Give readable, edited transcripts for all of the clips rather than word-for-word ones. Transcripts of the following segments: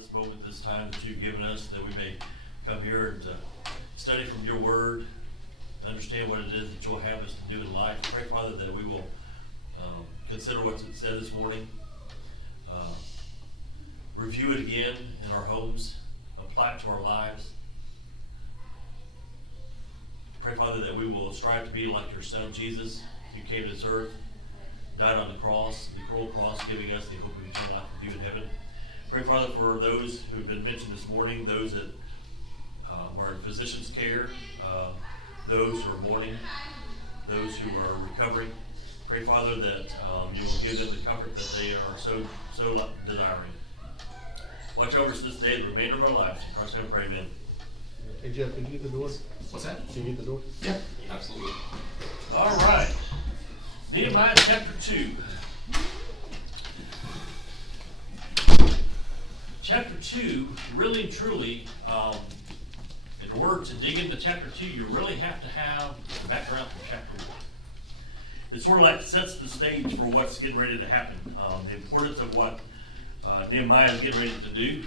this moment, this time that you've given us, that we may come here and study from your word, understand what it is that you'll have us to do in life. Pray, Father, that we will consider what's said this morning, review it again in our homes, apply it to our lives. Pray, Father, that we will strive to be like your Son, Jesus. You came to this earth, died on the cross, the cruel cross, giving us the hope of eternal life with you in heaven. Pray, Father, for those who have been mentioned this morning, those that are in physician's care, those who are mourning, those who are recovering. Pray, Father, that you will give them the comfort that they are so desiring. Watch over us this day, the remainder of our lives. In Christ's name we pray, amen. Hey, Jeff, can you get the door? What's that? Can you get the door? Yeah, absolutely. All right. Nehemiah chapter 2. Chapter 2, really and truly, in order to dig into chapter 2, you really have to have the background from chapter 1. It sort of like sets the stage for what's getting ready to happen. The importance of what Nehemiah is getting ready to do.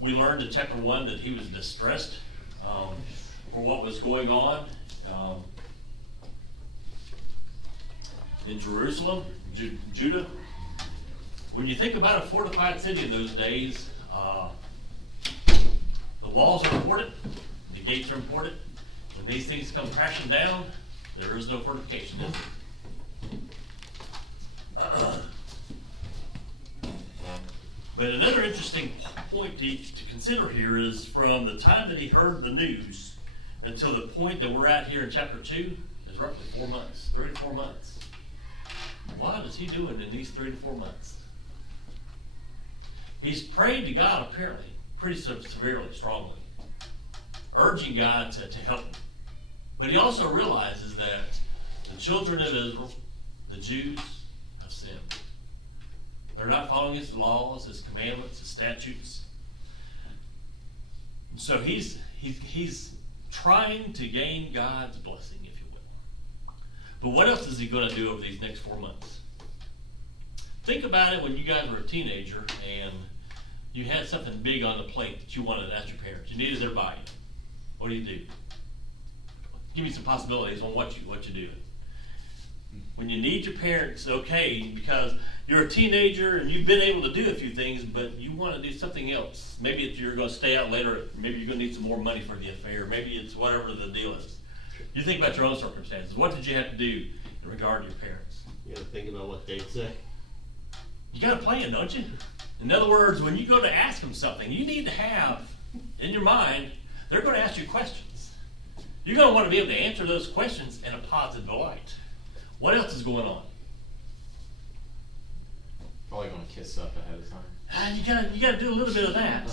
We learned in chapter 1 that he was distressed for what was going on in Jerusalem, Judah. When you think about a fortified city in those days, the walls are important, the gates are important. When these things come crashing down, there is no fortification, is there? But another interesting point to consider here is from the time that he heard the news until the point that we're at here in chapter 2 is roughly 4 months, 3 to 4 months. What is he doing in these 3 to 4 months? He's prayed to God apparently pretty severely, strongly, urging God to help him. But he also realizes that the children of Israel, the Jews, have sinned. They're not following his laws, his commandments, his statutes. So he's trying to gain God's blessing, if you will. But what else is he going to do over these next 4 months? Think about it when you guys were a teenager and you had something big on the plate that you wanted to ask your parents. You needed their buy-in. What do? Give me some possibilities on what you do. When you need your parents, okay, because you're a teenager and you've been able to do a few things, but you want to do something else. Maybe you're going to stay out later. Maybe you're going to need some more money for the affair. Maybe it's whatever the deal is. You think about your own circumstances. What did you have to do in regard to your parents? You gotta think about what they'd say. You got a plan, don't you? In other words, when you go to ask them something, you need to have in your mind, they're going to ask you questions. You're going to want to be able to answer those questions in a positive light. What else is going on? Probably going to kiss up ahead of time. You got to do a little bit of that.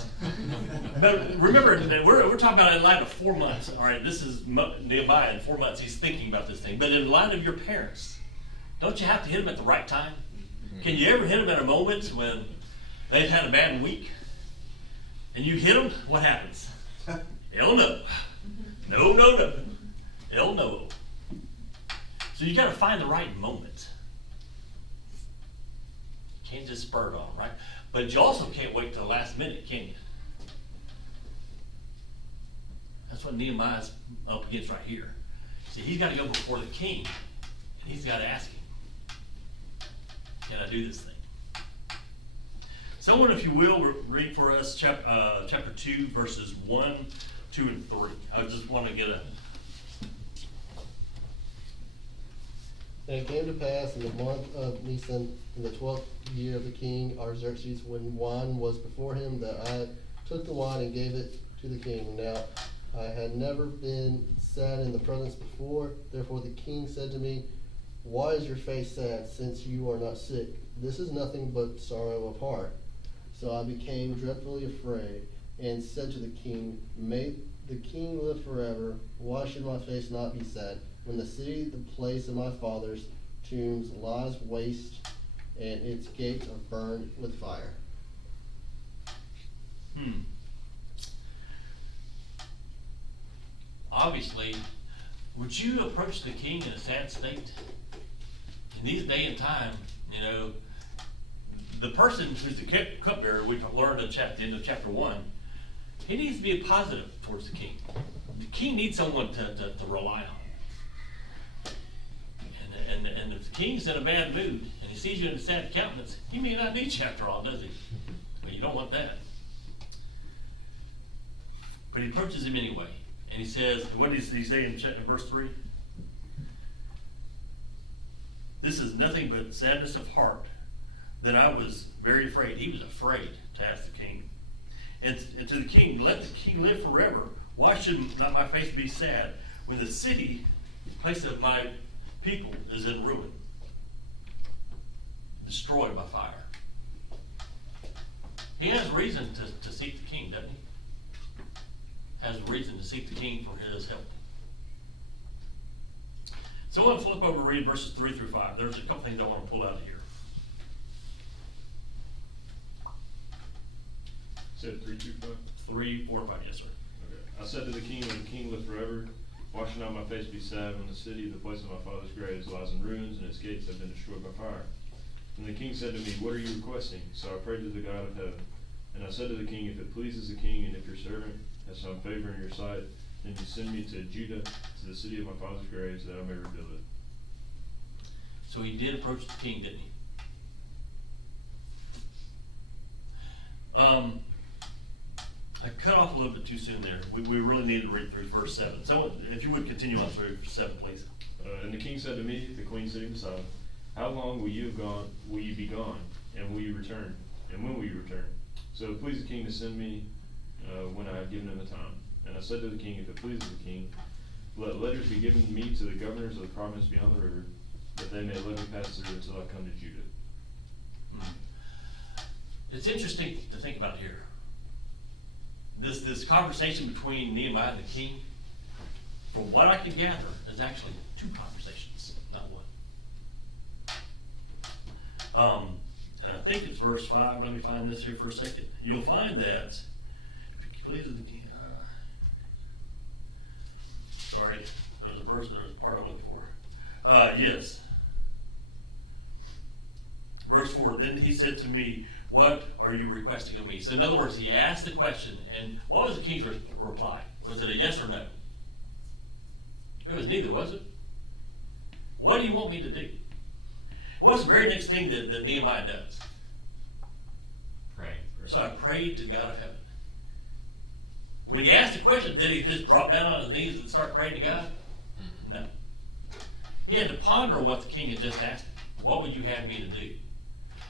But remember, we're talking about in light of 4 months. All right, this is Nehemiah in 4 months. He's thinking about this thing. But in light of your parents, don't you have to hit them at the right time? Can you ever hit them at a moment when they've had a bad week and you hit them? What happens? Hell no. No. Hell no. So you got to find the right moment. You can't just spur it on, right? But you also can't wait till the last minute, can you? That's what Nehemiah's up against right here. See, he's got to go before the king, and he's got to ask him, can I do this thing? Someone, if you will, read for us chapter 2, verses 1, 2, and 3. I just want to get a... And it came to pass in the month of Nisan, in the 12th year of the king Artaxerxes, when wine was before him, that I took the wine and gave it to the king. Now I had never been sad in the presence before. Therefore the king said to me, why is your face sad, since you are not sick? This is nothing but sorrow of heart. So I became dreadfully afraid, and said to the king, may the king live forever. Why should my face not be sad, when the city, the place of my father's tombs, lies waste, and its gates are burned with fire? Obviously, would you approach the king in a sad state? In these day and time, the person who's the cupbearer, we learned at the end of chapter 1, he needs to be positive towards the king. The king needs someone to rely on. And if the king's in a bad mood and he sees you in a sad countenance, he may not need you after all, does he? But you don't want that. But he approaches him anyway. And he says, what does he say in verse 3? This is nothing but sadness of heart, that I was very afraid. He was afraid to ask the king. And to the king, let the king live forever. Why should not my face be sad when the city, place of my people, is in ruin, destroyed by fire? He has reason to seek the king, doesn't he? Has reason to seek the king for his help. So I want to flip over and read verses 3 through 5. There's a couple things I want to pull out of here. Said 3 through 5? 3, 4, 5, yes, sir. Okay. I said to the king, let the king live forever. Why should not my face be sad when the city, the place of my father's graves, lies in ruins, and its gates have been destroyed by fire? And the king said to me, what are you requesting? So I prayed to the God of heaven. And I said to the king, if it pleases the king, and if your servant has found favor in your sight, then you send me to Judah, to the city of my father's graves, that I may rebuild it. So he did approach the king, didn't he? I cut off a little bit too soon there. We really need to read through verse 7. So if you would continue on through 7, please. And the king said to me, the queen sitting beside him, how long will you be gone, and will you return? And when will you return? So it pleased the king to send me when I had given him the time. And I said to the king, if it pleases the king, let letters be given to me to the governors of the province beyond the river, that they may let me pass through until I come to Judah. It's interesting to think about here. This conversation between Nehemiah and the king, from what I can gather, is actually 2 conversations, not 1. And I think it's verse 5. Let me find this here for a second. You'll find that, if it pleases the king, sorry, there's a part I'm looking for. Yes. Verse 4, then he said to me, what are you requesting of me? So in other words, he asked the question, and what was the king's reply? Was it a yes or no? It was neither, was it? What do you want me to do? What's the very next thing that Nehemiah does? Pray. So I prayed to the God of heaven. When he asked the question, did he just drop down on his knees and start praying to God? No. He had to ponder what the king had just asked him. What would you have me to do?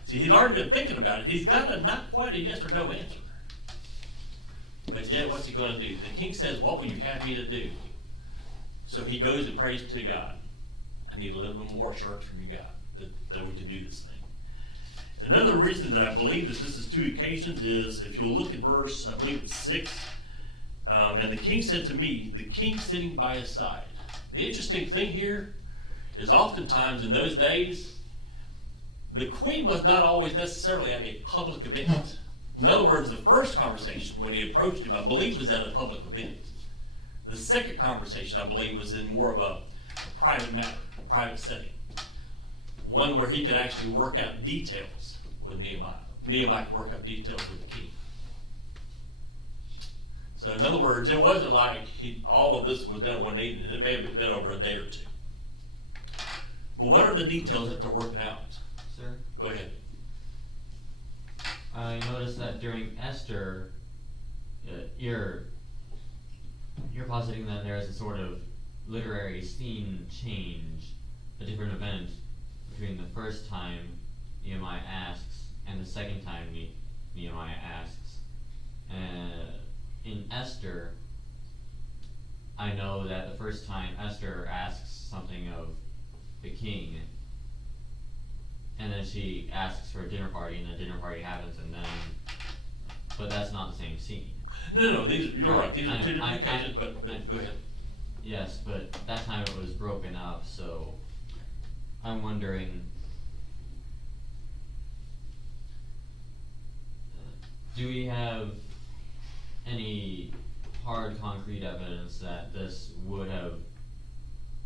See, he'd already been thinking about it. He's got a not quite a yes or no answer. But yet, what's he going to do? The king says, what will you have me to do? So he goes and prays to God. I need a little bit more assurance from you, God, that we can do this thing. Another reason that I believe that this is 2 occasions is, if you'll look at verse, I believe it's 6, and the king said to me, the king sitting by his side. The interesting thing here is oftentimes in those days, the queen was not always necessarily at a public event. In other words, the first conversation when he approached him, I believe, was at a public event. The second conversation, I believe, was in more of a private matter, a private setting. One where he could actually work out details with Nehemiah. Nehemiah could work out details with the king. So in other words, it wasn't like all of this was done in one evening. It may have been over a day or 2. Well, what are the details that they're working out? Sir? Go ahead. I noticed that during Esther, you're positing that there is a sort of literary scene change, a different event between the first time Nehemiah asks and the second time Nehemiah asks. In Esther, I know that the first time Esther asks something of the king, and then she asks for a dinner party, and the dinner party happens, and then, but that's not the same scene. No, you're right. These are 2 different occasions, but go ahead. Yes, but that time it was broken up, so I'm wondering, do we have any hard, concrete evidence that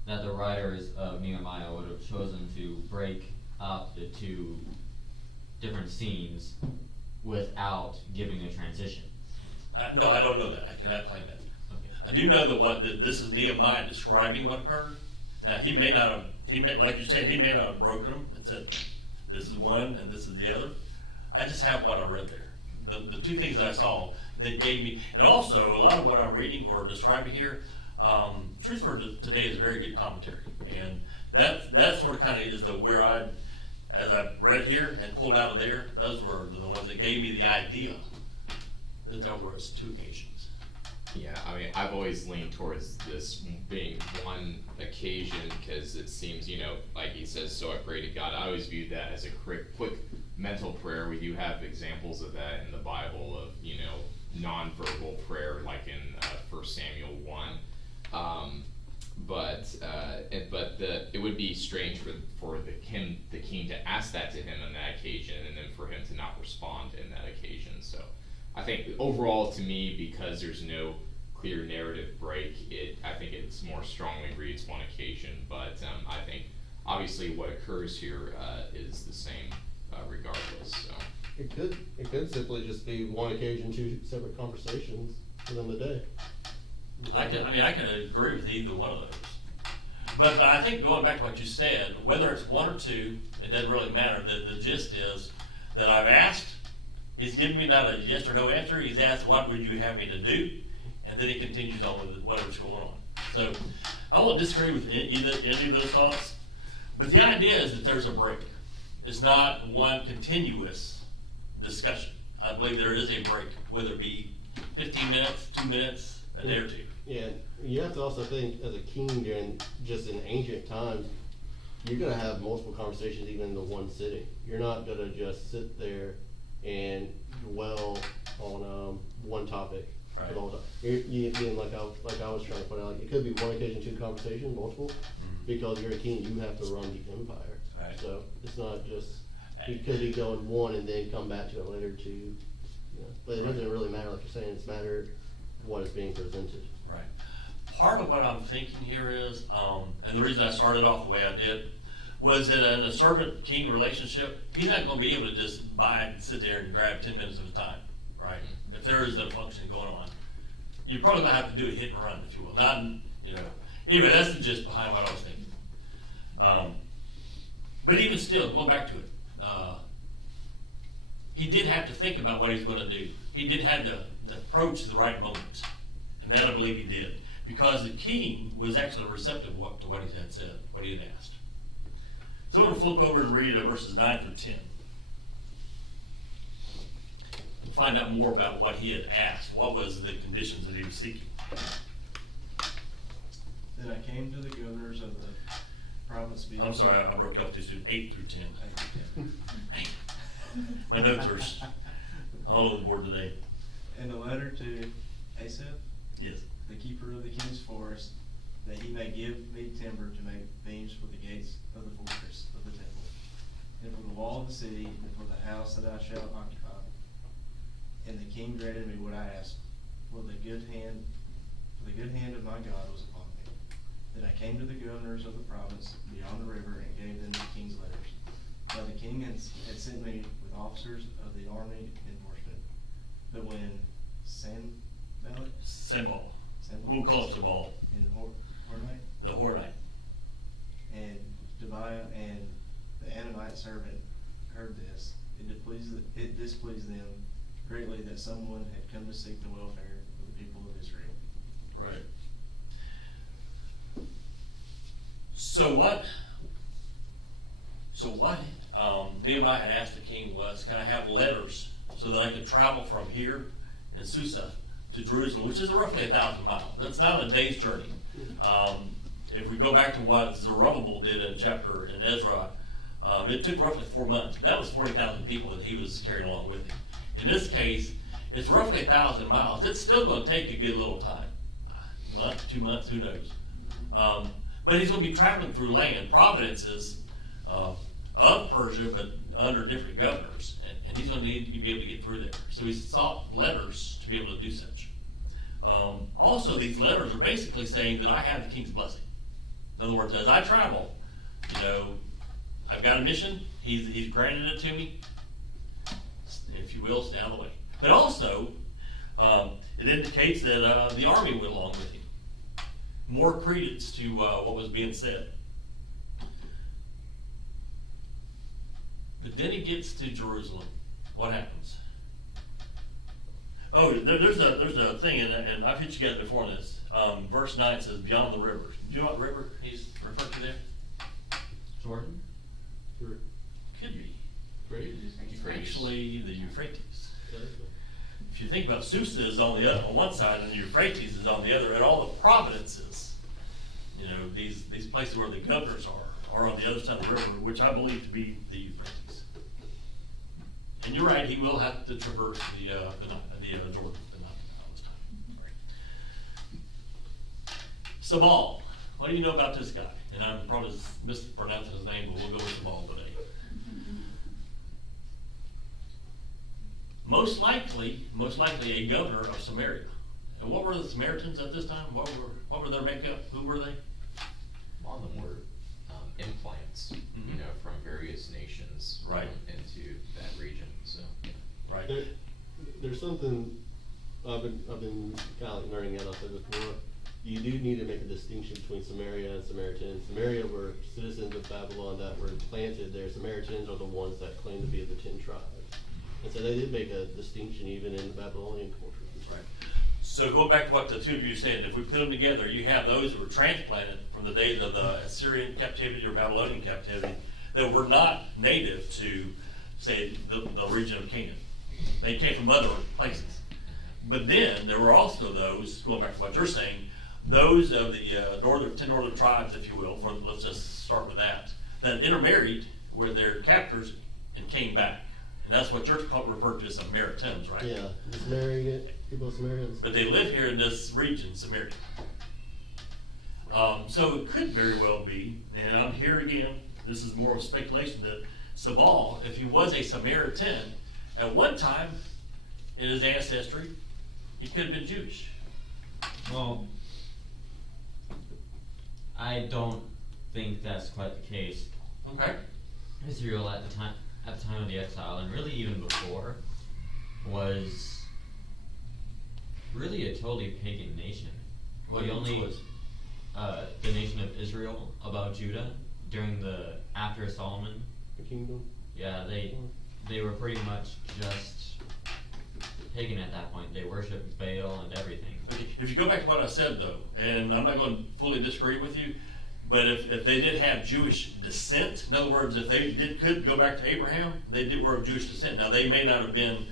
that the writers of Nehemiah would have chosen to break up the 2 different scenes without giving a transition. No, I don't know that. I cannot claim that. Okay. I do know that this is Nehemiah describing what occurred. Now, he may not have, like you're saying, he may not have broken them and said, this is one and this is the other. I just have what I read there. The two things that I saw that gave me, and also a lot of what I'm reading or describing here, Truth for Today is a very good commentary. And that sort of kind of is where as I read here and pulled out of there, those were the ones that gave me the idea that there was two occasions. Yeah, I mean, I've always leaned towards this being one occasion because it seems, like he says, so I pray to God. I always viewed that as a quick mental prayer. We do have examples of that in the Bible of, nonverbal prayer, like in 1 Samuel 1. It would be strange for the king to ask that to him on that occasion, and then for him to not respond in that occasion. So I think overall, to me, because there's no clear narrative break, I think it's more strongly reads one occasion. But I think obviously what occurs here is the same regardless. So It could simply just be one occasion, two separate conversations within the day. I can agree with either one of those. But I think going back to what you said, whether it's one or two, it doesn't really matter. The gist is that I've asked, he's given me not a yes or no answer, he's asked what would you have me to do, and then he continues on with whatever's going on. So I won't disagree with any of those thoughts, but the idea is that there's a break. It's not one continuous discussion. I believe there is a break, whether it be 15 minutes, 2 minutes, a day or two. Yeah, you have to also think as a king during just in ancient times, you're gonna have multiple conversations even in the one sitting. You're not gonna just sit there and dwell on one topic for the whole time. Like I was trying to point out, it could be one occasion, two conversations, multiple, because you're a king, you have to run the empire. Right. So it's not just, he could be going one and then come back to it later to, but it doesn't really matter, like you're saying, it's matter what is being presented. Right. Part of what I'm thinking here is, and the reason I started off the way I did, was that in a servant-king relationship, he's not going to be able to just buy and sit there and grab 10 minutes of his time, right? If there is a function going on, you're probably going to have to do a hit and run, if you will. Not, Anyway, that's the gist behind what I was thinking. But even still, going back to it, he did have to think about what he's going to do. He did have to approach the right moments, and that I believe he did, because the king was actually receptive to what he had said, what he had asked. So I'm going to flip over and read verses 9 through 10. And find out more about what he had asked. What was the conditions that he was seeking? Then I came to the governors of the province beyond. I'm sorry, I broke you off too soon. 8 through 10. My notes are all over the board today. And a letter to Asaph, Yes. the keeper of the king's forest, that he may give me timber to make beams for the gates of the fortress of the temple, and for the wall of the city, and for the house that I shall occupy. And the king granted me what I asked, for the good hand of my God was upon me. Then I came to the governors of the province beyond the river and gave them the king's letters. Now the king had sent me with officers of the army enforcement. But when Sanballat. We'll call it Sanballat. And Hornite The Hornite. and Tobiah and the Ammonite servant heard this, it displeased them greatly that someone had come to seek the welfare of the people of Israel. Right. So what Nehemiah had asked the king was, can I have letters so that I could travel from here in Susa to Jerusalem, which is roughly 1,000 miles. That's not a day's journey. If we go back to what Zerubbabel did in Ezra, it took roughly 4 months. That was 40,000 people that he was carrying along with him. In this case, it's roughly 1,000 miles. It's still going to take a good little time. A month, 2 months, who knows? But he's going to be traveling through land, provinces of Persia, but under different governors. And he's going to need to be able to get through there. So he sought letters to be able to do such. Also, these letters are basically saying that I have the king's blessing. In other words, as I travel, I've got a mission. He's granted it to me. if you will, stay out of the way. But also, it indicates that the army went along with him. More credence to what was being said. But then he gets to Jerusalem. What happens? Oh, there's a thing, and I've hit you guys before on this. Verse 9 says, beyond the river. Do you know what river he's referred to there? Jordan? Could be. Great. Actually, the Euphrates. If you think about Susa is on the other, on one side, and the Euphrates is on the other, and all the provinces, you know, these places where the governors are on the other side of the river, which I believe to be the Euphrates. And you're right, he will have to traverse the Jordan, the Nile this time. Right. Sabal, what do you know about this guy? And I'm probably mispronouncing his name, but we'll go with Sabal today. Most likely a governor of Samaria. And what were the Samaritans at this time? What were their makeup? Who were they? A lot of them were implants, you know, from various nations Right. Into that region. So Right. There's something I've been kind of like learning out. I said before. You do need to make a distinction between Samaria and Samaritans. Samaria were citizens of Babylon that were planted there. Samaritans are the ones that claim to be of the 10 tribes. And so they did make a distinction even in the Babylonian culture. Right. So going back to what the two of you said, if we put them together, you have those who were transplanted from the days of the Assyrian captivity or Babylonian captivity that were not native to, say, the region of Canaan. They came from other places. But then there were also those, going back to what you're saying, those of the 10 northern tribes, if you will, let's just start with that intermarried with their captors and came back. And that's what you're referred to as Samaritans, right? Yeah, the Samaritan, people of Samaritans. But they live here in this region, Samaria. So it could very well be, and I'm here again, this is more of speculation, that Sabal, if he was a Samaritan, at one time in his ancestry, he could have been Jewish. Well, I don't think that's quite the case. Okay. Israel at the time of the exile, and really even before, was really a totally pagan nation. What The only was? the nation of Israel above Judah during after Solomon. The kingdom. Yeah, they were pretty much just pagan at that point. They worshipped Baal and everything. Okay. If you go back to what I said, though, and I'm not going to fully disagree with you, but if they did have Jewish descent, in other words, if they could go back to Abraham, they were of Jewish descent. Now, they may not have been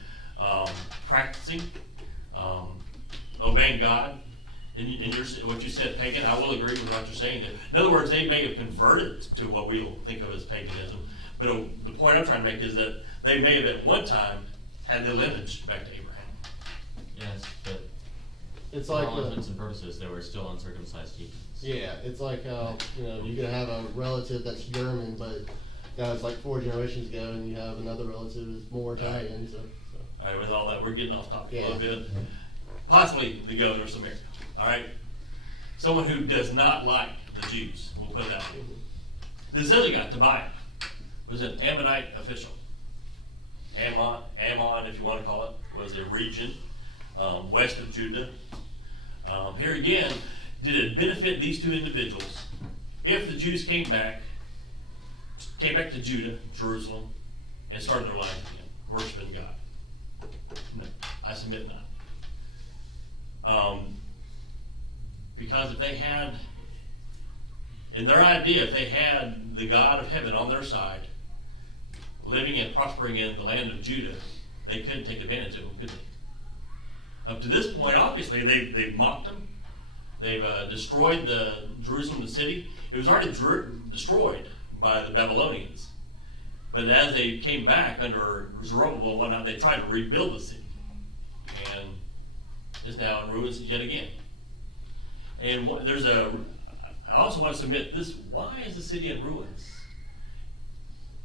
practicing, obeying God. In what you said, pagan, I will agree with what you're saying. In other words, they may have converted to what we'll think of as paganism. But the point I'm trying to make is that they may have at one time had their lineage back to Abraham. Yes, but It's for like all intents and purposes, they were still uncircumcised heathens. yeah, it's like how you can have a relative that's German, but it's like 4 generations ago, and you have another relative that's more Italian. So. All right, with all that, we're getting off topic a Yeah. little bit. Possibly the governor of Samaria. All right, someone who does not like the Jews. We'll put it that way. This other guy, Tobiah, was an Ammonite official. Ammon, if you want to call it, was a region west of Judah. Here again, did it benefit these two individuals if the Jews came back to Judah, Jerusalem, and started their lives again, worshiping God? No, I submit not. Because if they had, in their idea, if they had the God of heaven on their side, living and prospering in the land of Judah, they couldn't take advantage of them, could they? Up to this point, obviously, they've mocked them. They've destroyed Jerusalem, the city. It was already destroyed by the Babylonians. But as they came back under Zerubbabel and whatnot, they tried to rebuild the city. And it's now in ruins yet again. And I also want to submit this, why is the city in ruins?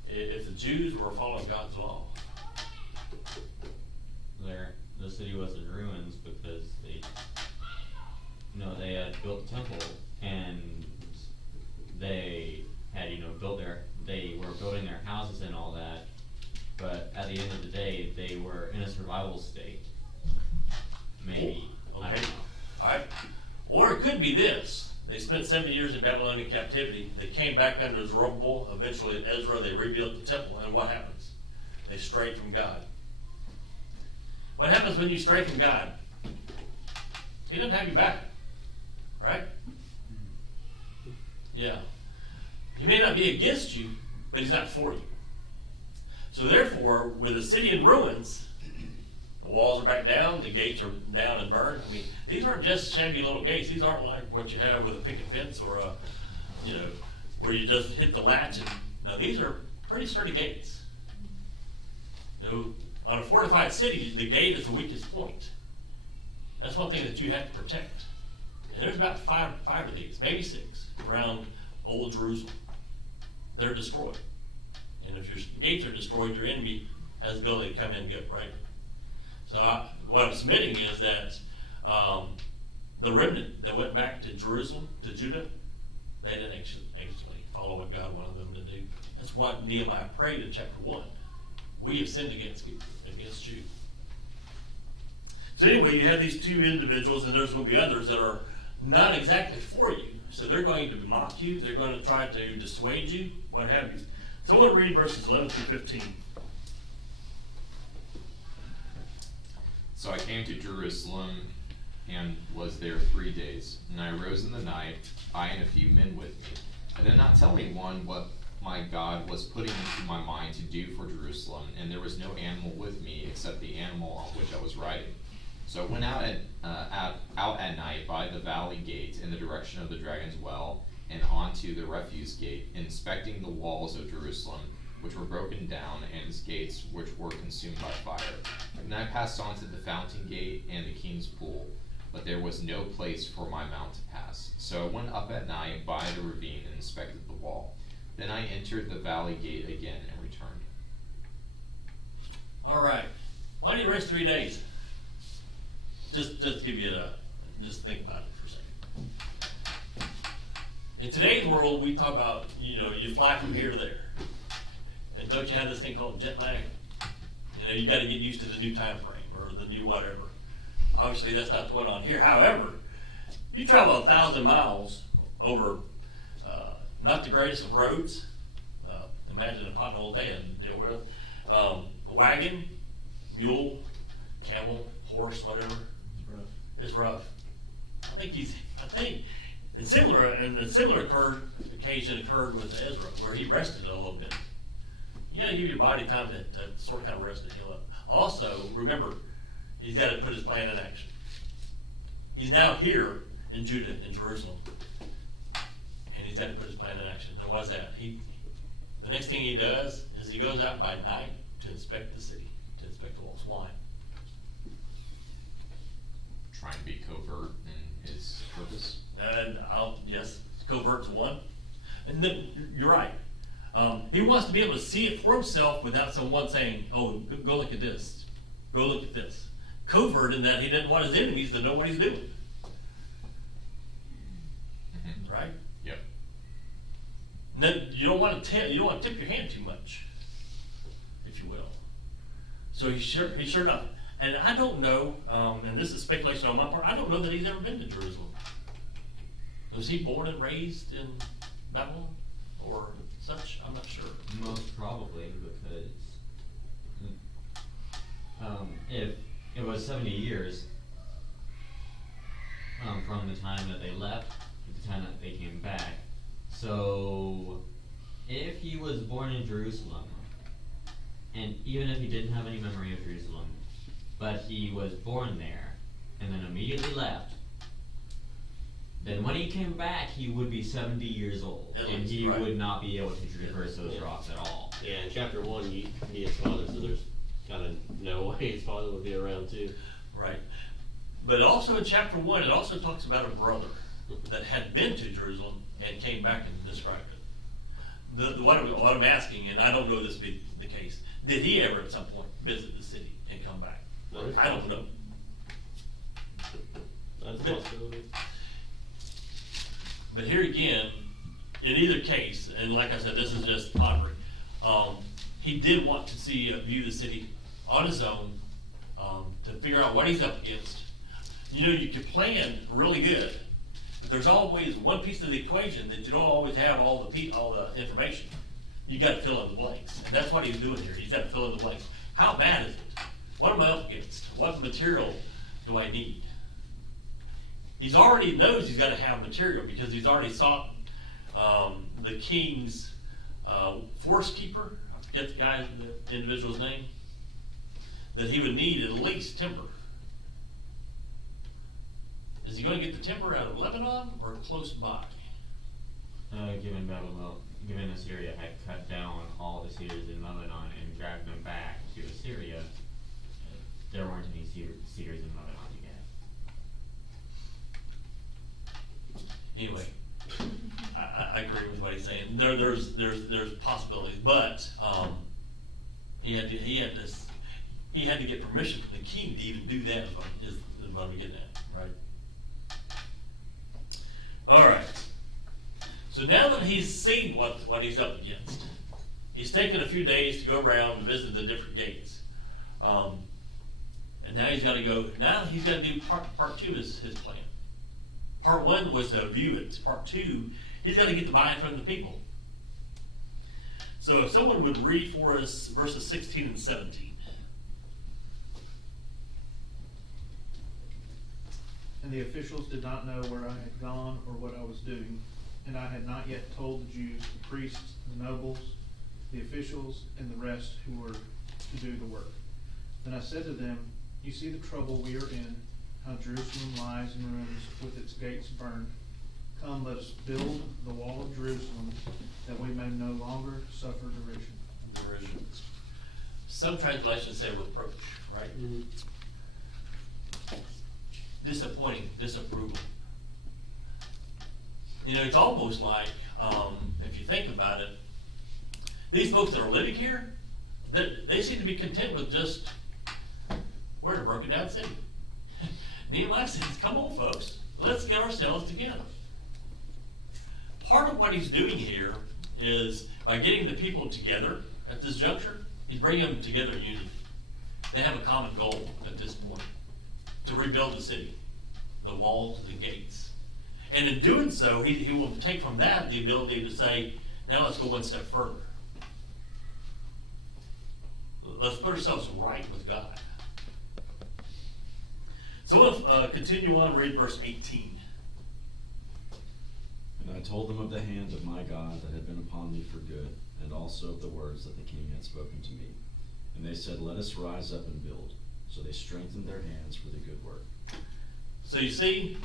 If the Jews were following God's law. The city was in ruins because they had built the temple, and they had they were building their houses and all that, but at by the end of the day, they were in a survival state. Maybe. I Okay, don't know. alright. Or it could be this, they spent 70 years in Babylonian captivity, they came back under Zerubbabel, eventually in Ezra, they rebuilt the temple, and what happens? They strayed from God. What happens when you stray from God? He doesn't have you back, right? Yeah. He may not be against you, but he's not for you. So therefore, with a city in ruins, the walls are back down, the gates are down and burned. I mean, these aren't just shabby little gates. These aren't like what you have with a picket fence or a, where you just hit the latch. No, these are pretty sturdy gates. On a fortified city, the gate is the weakest point. That's one thing that you have to protect. And there's about five of these, maybe 6, around Old Jerusalem. They're destroyed. And if your gates are destroyed, your enemy has the ability to come in and get right. So what I'm submitting is that the remnant that went back to Jerusalem, to Judah, they didn't actually follow what God wanted them to do. That's what Nehemiah prayed in chapter 1. We have sinned against you. So anyway, you have these 2 individuals, and there's going to be others that are not exactly for you. So they're going to mock you. They're going to try to dissuade you, what have you. So I want to read verses 11 through 15. So I came to Jerusalem and was there 3 days. And I arose in the night, I and a few men with me. I did not tell anyone what my God was putting into my mind to do for Jerusalem, and there was no animal with me except the animal on which I was riding. So I went out at night by the valley gate in the direction of the Dragon's Well, and onto the refuse gate, inspecting the walls of Jerusalem, which were broken down, and its gates, which were consumed by fire. And I passed on to the fountain gate and the king's pool, but there was no place for my mount to pass. So I went up at night by the ravine and inspected the wall. Then I entered the valley gate again and returned. All right. Why don't you rest 3 days? Just give you just think about it for a second. In today's world, we talk about, you fly from here to there. And don't you have this thing called jet lag? You got to get used to the new time frame or the new whatever. Obviously, that's not going on here. However, you travel 1,000 miles over not the greatest of roads. Imagine a pothole they had to deal with. A wagon, mule, camel, horse, whatever. It's rough. I think a similar occasion occurred with Ezra, where he rested a little bit. You got to give your body time to sort of kind of rest and heal up. Also, remember, he's got to put his plan in action. He's now here in Judah, in Jerusalem, and he's got to put his plan in action. And what's that? The next thing he does is he goes out by night to inspect the city, to inspect the walls. Why? Trying to be covert in his purpose. And yes, covert's one. And then, you're right. He wants to be able to see it for himself without someone saying, "Oh, go look at this. Go look at this." Covert in that he doesn't want his enemies to know what he's doing. Mm-hmm. Right? Yep. And then you don't want to tip your hand too much, if you will. So he's sure not. And I don't know, and this is speculation on my part, I don't know that he's ever been to Jerusalem. Was he born and raised in Babylon or such? I'm not sure. Most probably, because if it was 70 years from the time that they left to the time that they came back. So if he was born in Jerusalem, and even if he didn't have any memory of Jerusalem, but he was born there and then immediately left, then when he came back, he would be 70 years old, and he would not be able to traverse those rocks at all. Yeah, in chapter 1, he his father, so there's kind of no way his father would be around too. Right. But also in chapter 1, it also talks about a brother that had been to Jerusalem and came back and described it. What I'm asking, and I don't know this to be the case, did he ever at some point visit the city and come back? I don't know. That's a possibility. But here again, in either case, and like I said, this is just pondering, he did want to view the city on his own, to figure out what he's up against. You know, you can plan really good, but there's always one piece of the equation that you don't always have all the information. You got to fill in the blanks, and that's what he's doing here. He's got to fill in the blanks. How bad is it? What am I up against? What material do I need? He's already knows he's got to have material because he's already sought the king's forest keeper. I forget the individual's name. That he would need at least timber. Is he going to get the timber out of Lebanon or close by? Given Assyria had cut down all the cedars in Lebanon and dragged them back to Assyria, there weren't any cedars in Lebanon to get. Anyway, I agree with what he's saying. There's possibilities, but he had to get permission from the king to even do that. Is what I'm getting at, right? All right. So now that he's seen what he's up against, he's taken a few days to go around and visit the different gates, and now he's got to go. Now he's got to do part two of his plan. Part one was to view it. Part two, he's got to get the buy-in from the people. So if someone would read for us verses 16 and 17. And the officials did not know where I had gone or what I was doing, and I had not yet told the Jews, the priests, the nobles, the officials, and the rest who were to do the work. Then I said to them, you see the trouble we are in, how Jerusalem lies in ruins with its gates burned. Come, let us build the wall of Jerusalem, that we may no longer suffer derision. Derision. Some translations say reproach, right? Mm-hmm. Disappointing, disapproval. You know, it's almost like, if you think about it, these folks that are living here, they seem to be content with just, we're in a broken down city. Nehemiah says, come on folks, let's get ourselves together. Part of what he's doing here is, by getting the people together at this juncture, he's bringing them together in unity. They have a common goal at this point, to rebuild the city, the walls, the gates. And in doing so, he will take from that the ability to say, now let's go one step further. Let's put ourselves right with God. So we'll continue on and read verse 18. And I told them of the hand of my God that had been upon me for good, and also of the words that the king had spoken to me. And they said, let us rise up and build. So they strengthened their hands for the good work. So you see,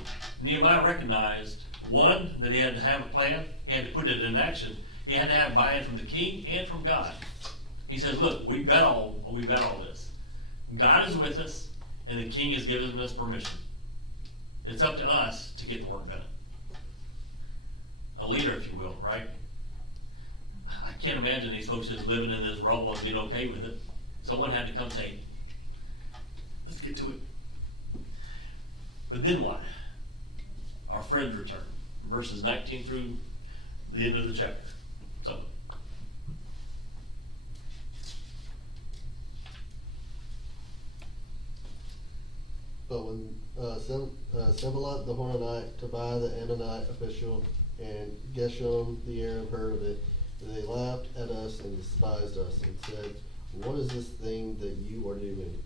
Nehemiah recognized, one, that he had to have a plan, he had to put it in action, he had to have buy-in from the king and from God. He says, look, we've got all this. God is with us, and the king has given us permission. It's up to us to get the work done. A leader, if you will, right? I can't imagine these folks just living in this rubble and being okay with it. Someone had to come say, let's get to it. But then what? Our friends return. Verses 19 through the end of the chapter. So. But when Sanballat the Horonite, Tobiah the Ammonite official, and Geshem the Arab heard of it, they laughed at us and despised us and said, what is this thing that you are doing?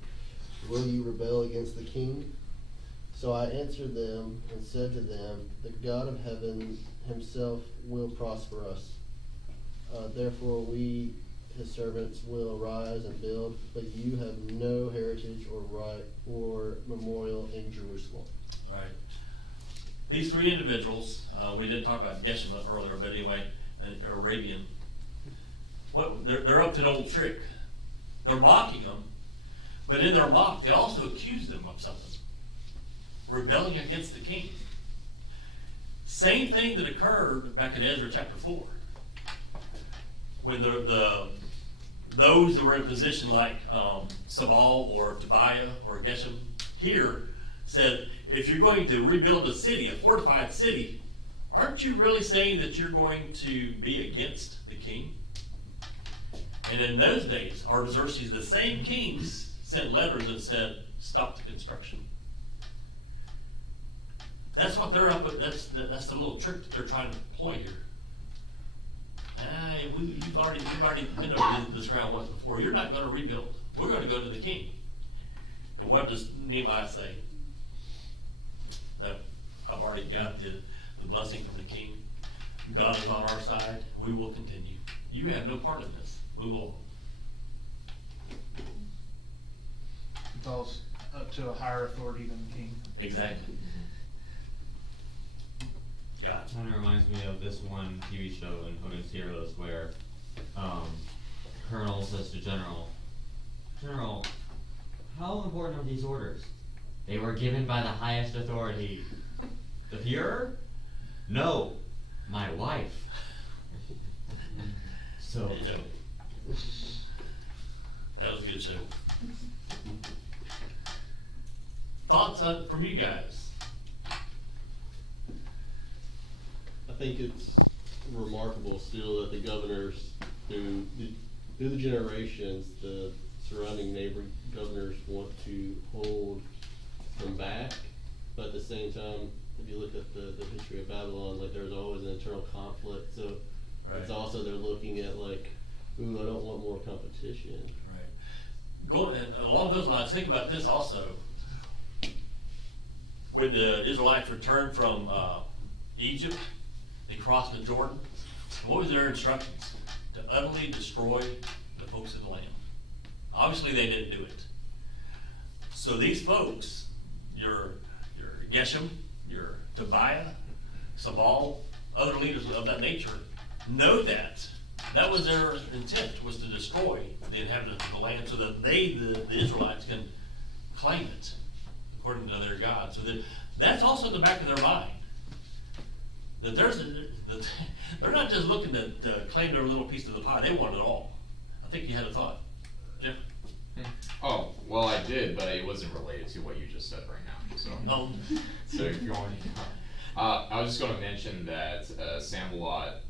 Will you rebel against the king? So I answered them and said to them, the God of heaven himself will prosper us. Therefore we, his servants, will arise and build, but you have no heritage or right or memorial in Jerusalem. All right. These three individuals, we didn't talk about Geshem earlier, but anyway, Arabian. They're up to an old trick. They're mocking them, but in their mock, they also accuse them of something. Rebelling against the king. Same thing that occurred back in Ezra chapter 4. When those that were in position like Sabal or Tobiah or Geshem here said, if you're going to rebuild a city, a fortified city, aren't you really saying that you're going to be against the king? And in those days, Artaxerxes, the same kings, sent letters that said, stop the construction. That's what they're up at. That's the little trick that they're trying to employ here. You've already been over this ground once before. You're not going to rebuild. We're going to go to the king. And what does Nehemiah say? No, I've already got the blessing from the king. God is on our side. We will continue. You have no part in this. We will. It's all up to a higher authority than the king. Exactly. Yeah. It kind of reminds me of this one TV show in Hogan's Heroes where Colonel says to General, how important are these orders? They were given by the highest authority. The Fuhrer? No, my wife. So. Yeah. That was a good show. Thoughts from you guys? I think it's remarkable still that the governors, through the generations, the surrounding neighbor governors want to hold them back, but at the same time, if you look at the history of Babylon, like there's always an internal conflict, so it's also they're looking at like, ooh, I don't want more competition. Right. And along those lines, think about this also. When the Israelites returned from Egypt, they crossed the Jordan. What was their instructions? To utterly destroy the folks in the land. Obviously, they didn't do it. So these folks, your Geshem, your Tobiah, Sabal, other leaders of that nature, know that. That was their intent, was to destroy the inhabitants of the land so that they, the Israelites, can claim it according to their God. So that's also in the back of their mind. That they're not just looking to claim their little piece of the pie, they want it all. I think you had a thought. Jeff? Oh, well, I did, but it wasn't related to what you just said right now. So, so if you're going, I was just going to mention that Sambalot,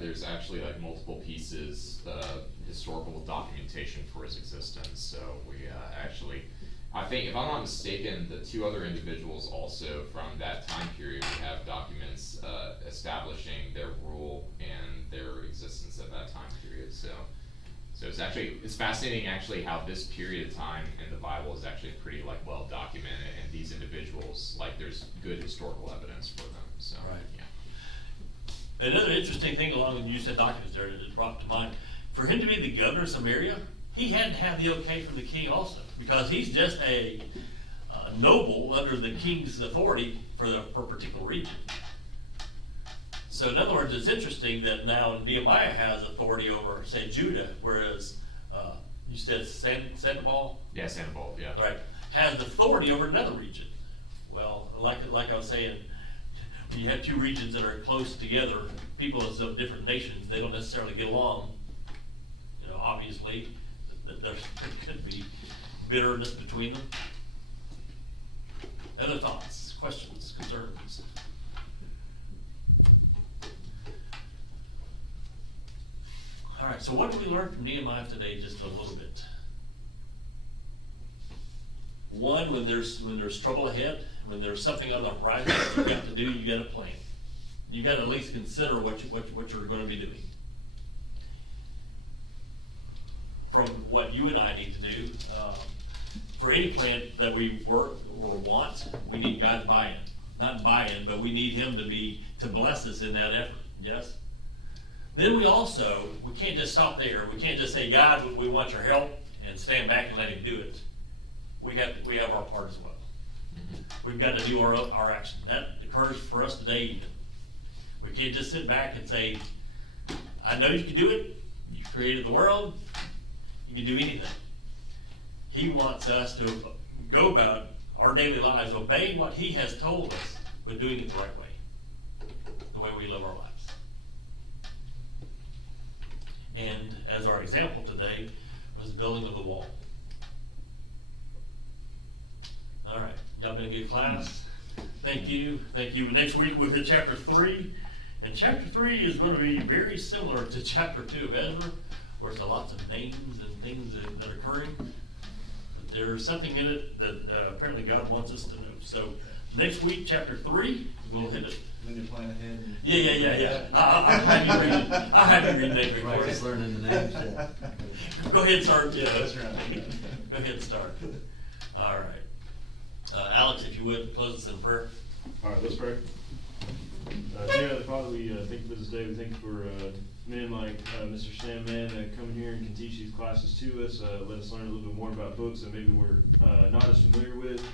there's actually like multiple pieces of historical documentation for his existence. So we actually, I think, if I'm not mistaken, the two other individuals also from that time period, we have documents establishing their rule and their existence at that time period. So it's fascinating actually how this period of time in the Bible is actually pretty like well documented, and these individuals, like there's good historical evidence for them. So yeah. Another interesting thing along when you said documents there that brought to mind, for him to be the governor of Samaria, he had to have the okay from the king also, because he's just a noble under the king's authority for a particular region. So in other words, it's interesting that now Nehemiah has authority over, say, Judah, whereas you said Sanballat? Yeah, Sanballat, yeah. Right, has authority over another region. Well, like I was saying, when you have two regions that are close together, people of different nations, they don't necessarily get along. You know, obviously, there could be bitterness between them. Other thoughts, questions, concerns? All right, so what did we learn from Nehemiah today? Just a little bit. One, when there's trouble ahead, when there's something on the horizon that you've got to do, you got to plan. You got to at least consider what you're going to be doing. From what you and I need to do, for any plan that we work or want, we need God's buy-in. Not buy-in, but we need Him to bless us in that effort. Yes. Then we can't just stop there. We can't just say, God, we want your help, and stand back and let Him do it. We have our part as well. We've got to do our action. That occurs for us today even. We can't just sit back and say, I know you can do it. You created the world. You can do anything. He wants us to go about our daily lives, obeying what He has told us, but doing it the right way, the way we live our lives. And as our example today was the building of the wall. All right, y'all been a good class. Thank you. Next week we'll hit chapter 3. And chapter 3 is going to be very similar to chapter 2 of Ezra. Of course, there are lots of names and things that are occurring, but there's something in it that apparently God wants us to know. So next week, chapter 3, we'll hit it. We need to plan ahead. And Yeah. I'll have you read it. I'll have you read next week for Just us. learning the names. Go ahead and start. Yeah, that's right. Go ahead and start. All right. Alex, if you would, close us in prayer. All right, let's pray. Dear Heavenly Father, we thank you for this day. We thank you for men like Mr. Sandman that come in here and can teach these classes to us. Let us learn a little bit more about books that maybe we're not as familiar with.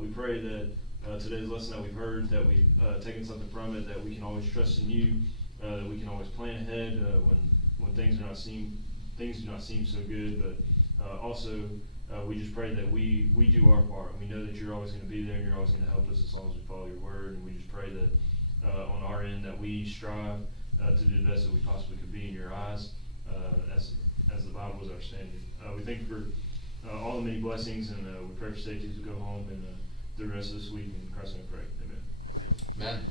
We pray that today's lesson that we've heard, that we've taken something from it, that we can always trust in you, that we can always plan ahead when things do not seem so good. But also, we just pray that we do our part. We know that you're always going to be there and you're always going to help us as long as we follow your word. And we just pray that on our end that we strive to do the best that we possibly could be in your eyes, as the Bible is our standard. We thank you for all the many blessings, and we pray for safety as we go home and the rest of this week. In Christ's name we pray. Amen. Amen.